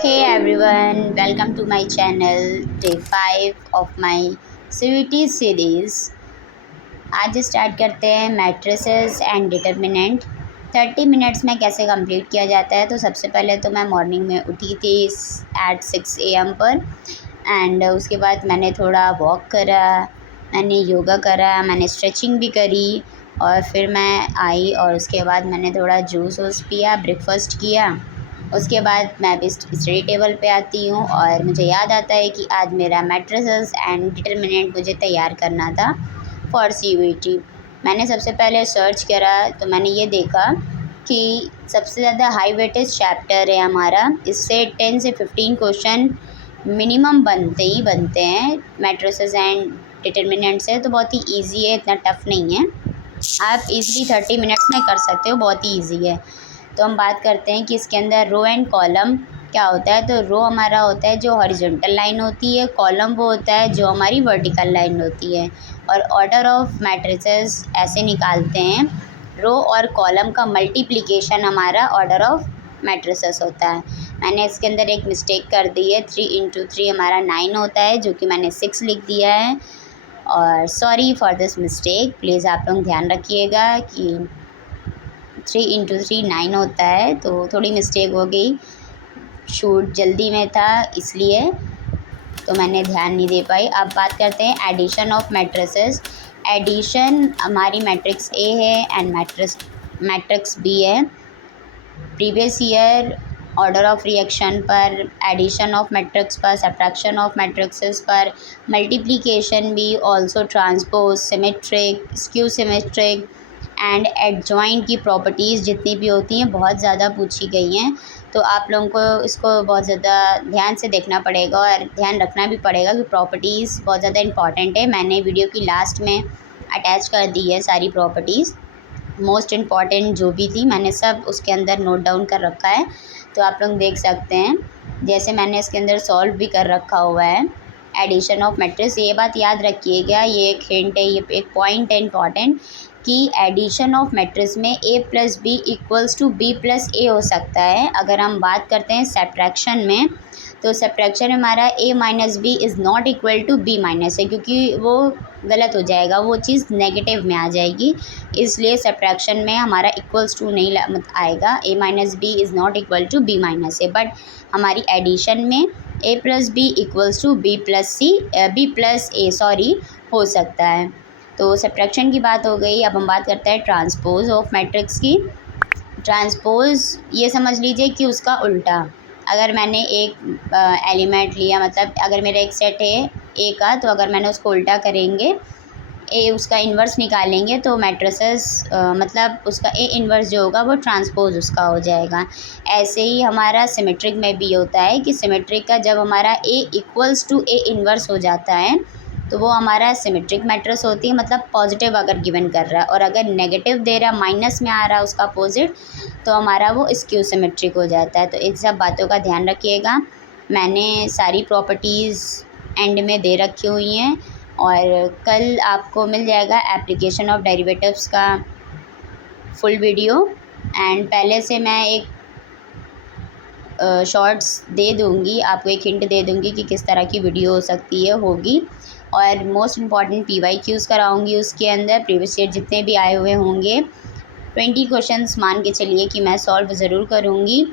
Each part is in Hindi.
Hey everyone, welcome to my channel, day 5 of my CVT series. आज स्टार्ट करते हैं मैट्रिसेस एंड डिटर्मिनेंट। 30 मिनट्स में कैसे कंप्लीट किया जाता है। तो सबसे पहले तो मैं मॉर्निंग में उठी थी एट 6 AM पर एंड उसके बाद मैंने थोड़ा वॉक करा, मैंने योगा करा, मैंने स्ट्रेचिंग भी करी और फिर मैं आई और उसके बाद मैंने थोड़ा जूस वूस पिया, ब्रेकफास्ट किया। उसके बाद मैं भी स्टडी टेबल पे आती हूँ और मुझे याद आता है कि आज मेरा मैट्रिसेस एंड डिटर्मिनेंट मुझे तैयार करना था फॉर CUET। मैंने सबसे पहले सर्च करा तो मैंने ये देखा कि सबसे ज़्यादा हाई वेटेज चैप्टर है हमारा। इससे 10 से 15 क्वेश्चन मिनिमम बनते ही बनते हैं मैट्रिसेस एंड डिटर्मिनेंट से। तो बहुत ही ईजी है, इतना टफ नहीं है, आप इजीली 30 मिनट्स में कर सकते हो, बहुत ही ईजी है। तो हम बात करते हैं कि इसके अंदर रो एंड कॉलम क्या होता है। तो रो हमारा होता है जो हॉरिजॉन्टल लाइन होती है, कॉलम वो होता है जो हमारी वर्टिकल लाइन होती है। और ऑर्डर ऑफ मैट्रिसेस ऐसे निकालते हैं, रो और कॉलम का मल्टीप्लिकेशन हमारा ऑर्डर ऑफ मैट्रिसेस होता है। मैंने इसके अंदर एक मिस्टेक कर दी है, 3 × 3 हमारा 9 होता है, जो कि मैंने 6 लिख दिया है और sorry for this mistake. Please आप लोग ध्यान रखिएगा कि 3 × 3 9 होता है, तो थोड़ी मिस्टेक हो गई, शूट जल्दी में था इसलिए तो मैंने ध्यान नहीं दे पाई। अब बात करते हैं एडिशन ऑफ मैट्रिसेस। एडिशन हमारी मैट्रिक्स ए है एंड मैट्रिक्स बी है। Previous year order of reaction पर, एडिशन ऑफ मैट्रिक्स पर, सब्ट्रैक्शन ऑफ मैट्रिक्सेस पर, मल्टीप्लिकेशन भी, also transpose, symmetric, skew symmetric and adjoint की प्रॉपर्टीज़ जितनी भी होती हैं बहुत ज़्यादा पूछी गई हैं। तो आप लोगों को इसको बहुत ज़्यादा ध्यान से देखना पड़ेगा और ध्यान रखना भी पड़ेगा कि प्रॉपर्टीज़ बहुत ज़्यादा इंपॉर्टेंट है। मैंने वीडियो की लास्ट में अटैच कर दी है सारी प्रॉपर्टीज़, मोस्ट इम्पॉर्टेंट जो भी थी मैंने सब उसके अंदर नोट डाउन कर रखा है, तो आप लोग देख सकते हैं। जैसे मैंने इसके अंदर सॉल्व भी कर रखा हुआ है एडिशन ऑफ मैट्रिक्स। ये बात याद रखिएगा, ये एक हिंट है, ये एक पॉइंट है इम्पॉर्टेंट कि एडिशन ऑफ मैट्रिक्स में A+B=B+A हो सकता है। अगर हम बात करते हैं सब्ट्रैक्शन में, तो सब्ट्रैक्शन हमारा A-B=B- है, क्योंकि वो गलत हो जाएगा, वो चीज़ नेगेटिव में आ जाएगी, इसलिए सब्ट्रैक्शन में हमारा इक्वल्स टू नहीं आएगा, A-B=B-A। बट हमारी एडिशन में A+B=B+A हो सकता है। तो सब्ट्रैक्शन की बात हो गई। अब हम बात करते हैं ट्रांसपोज ऑफ मैट्रिक्स की। ट्रांसपोज़ ये समझ लीजिए कि उसका उल्टा। अगर मैंने एक एलिमेंट लिया, मतलब अगर मेरा एक सेट है ए का, तो अगर मैंने उसको उल्टा करेंगे, ए उसका इन्वर्स निकालेंगे, तो मैट्रिसेस मतलब उसका ए इन्वर्स जो होगा वो ट्रांसपोज़ उसका हो जाएगा। ऐसे ही हमारा सिमेट्रिक में भी होता है कि सिमेट्रिक का जब हमारा ए इक्वल्स टू ए इन्वर्स हो जाता है तो वो हमारा सिमेट्रिक मैट्रिक्स होती है, मतलब पॉजिटिव अगर गिवन कर रहा है, और अगर नेगेटिव दे रहा, माइनस में आ रहा है उसका अपोजिट, तो हमारा वो स्क्यू सिमेट्रिक हो जाता है। तो इन सब बातों का ध्यान रखिएगा। मैंने सारी प्रॉपर्टीज़ एंड में दे रखी हुई हैं और कल आपको मिल जाएगा एप्लीकेशन ऑफ डेरिवेटिव्स का फुल वीडियो। एंड पहले से मैं एक शॉर्ट्स दे दूँगी, आपको एक हिंट दे दूँगी कि किस तरह की वीडियो हो सकती है, होगी। और मोस्ट इम्पॉर्टेंट PYQs कराऊँगी उसके अंदर, प्रीवियस ईयर जितने भी आए हुए होंगे 20 क्वेश्चंस मान के चलिए कि मैं सॉल्व ज़रूर करूँगी,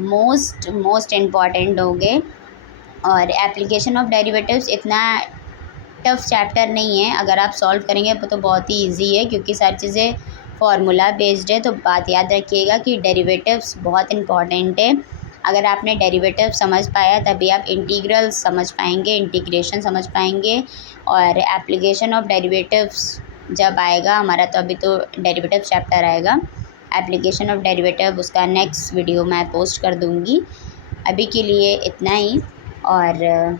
मोस्ट इम्पॉर्टेंट होंगे। और एप्लीकेशन ऑफ डेरिवेटिव्स इतना टफ चैप्टर नहीं है, अगर आप सॉल्व करेंगे तो बहुत ही ईजी है, क्योंकि सारी चीज़ें फार्मूला बेस्ड है। तो बात याद रखिएगा कि डेरिवेटिव्स बहुत इम्पॉर्टेंट है। अगर आपने डेरिवेटिव समझ पाया तभी आप इंटीग्रल समझ पाएंगे, इंटीग्रेशन समझ पाएंगे। और एप्लीकेशन ऑफ डेरिवेटिव्स जब आएगा हमारा, तो अभी तो डेरिवेटिव चैप्टर आएगा, एप्लीकेशन ऑफ डेरिवेटिव उसका नेक्स्ट वीडियो मैं पोस्ट कर दूँगी। अभी के लिए इतना ही। और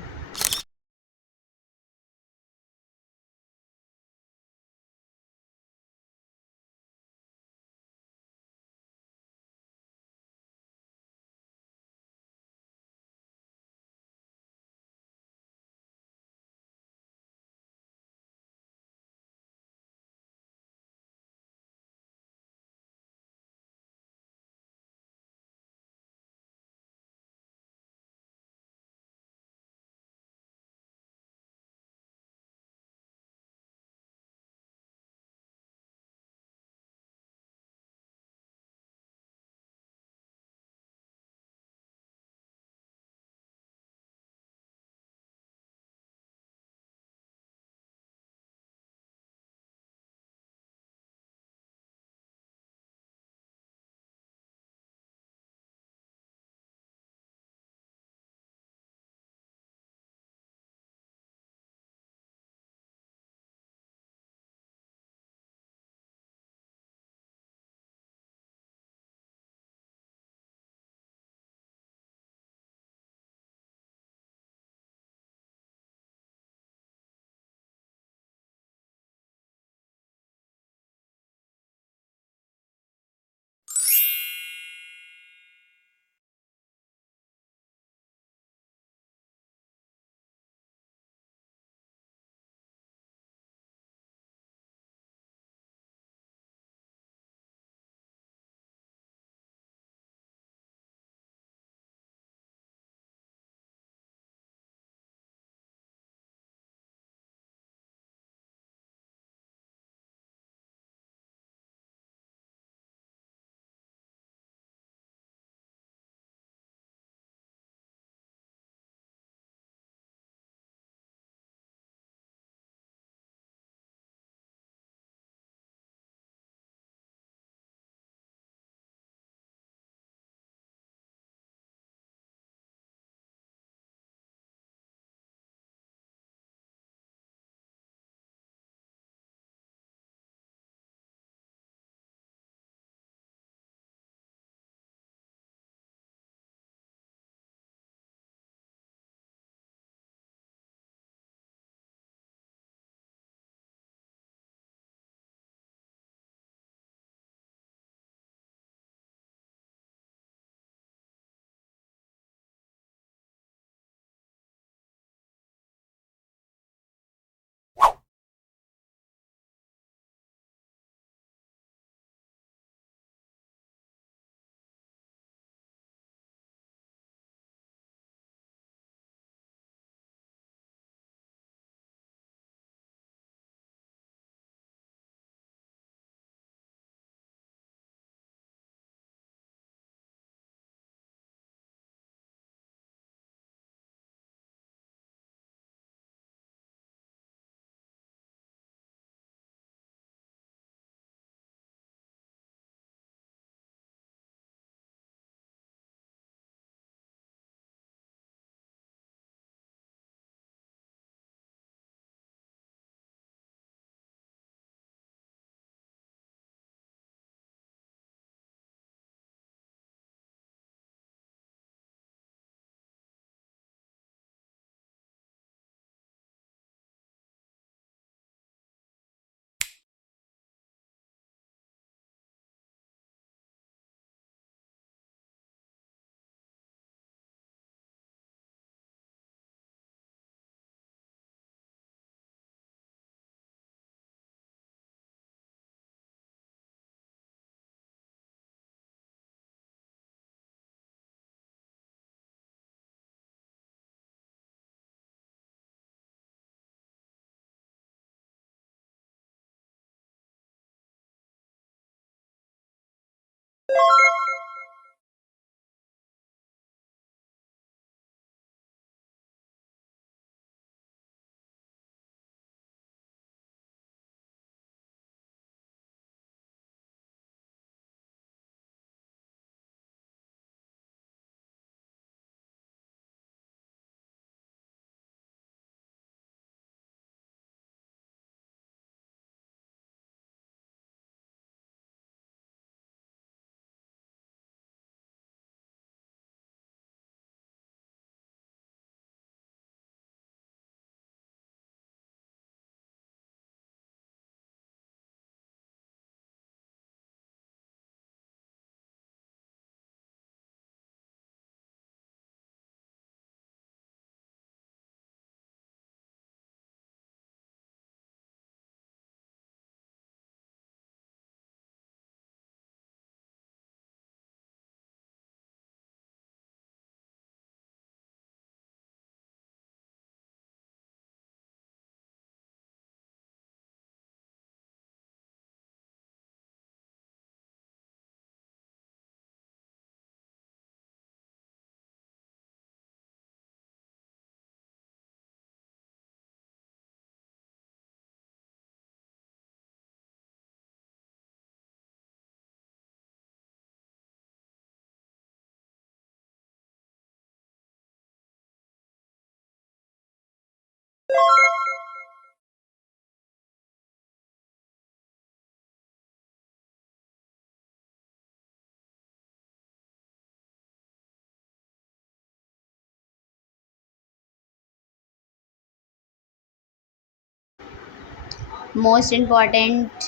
मोस्ट इम्पॉर्टेंट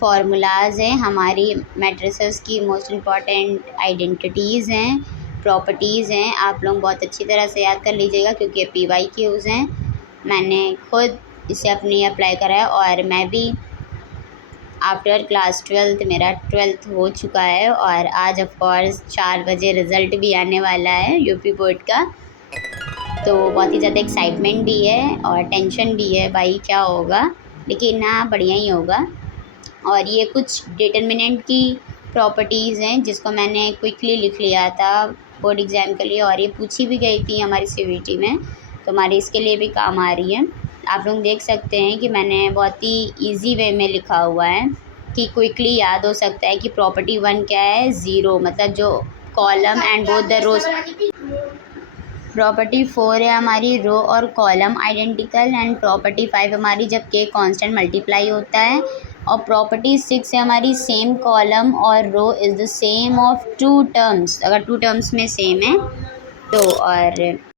फार्मूलाज हैं हमारी मैट्रिसेस की, मोस्ट इम्पॉर्टेंट आइडेंटिटीज़ हैं, प्रॉपर्टीज़ हैं। आप लोग बहुत अच्छी तरह से याद कर लीजिएगा क्योंकि ये PYQs हैं। मैंने खुद इसे अपनी अप्लाई करा है और मैं भी आफ्टर क्लास 12th, मेरा 12th हो चुका है और आज ऑफ कोर्स 4 बजे रिज़ल्ट भी आने वाला है यूपी बोर्ड का। तो बहुत ही ज़्यादा एक्साइटमेंट भी है और टेंशन भी है भाई क्या होगा, लेकिन ना बढ़िया ही होगा। और ये कुछ डिटर्मिनेंट की प्रॉपर्टीज़ हैं जिसको मैंने क्विकली लिख लिया था बोर्ड एग्ज़ाम के लिए और ये पूछी भी गई थी हमारी CVT में, तो हमारी इसके लिए भी काम आ रही है। आप लोग देख सकते हैं कि मैंने बहुत ही ईजी वे में लिखा हुआ है कि क्विकली याद हो सकता है कि प्रॉपर्टी 1 क्या है, 0 मतलब जो column and both the rows. Property 4 है हमारी रो और कॉलम आइडेंटिकल एंड प्रॉपर्टी 5 हमारी जब के कांस्टेंट मल्टीप्लाई होता है और प्रॉपर्टी 6 है हमारी सेम कॉलम और row is the same of 2 terms, अगर 2 टर्म्स में सेम है तो। और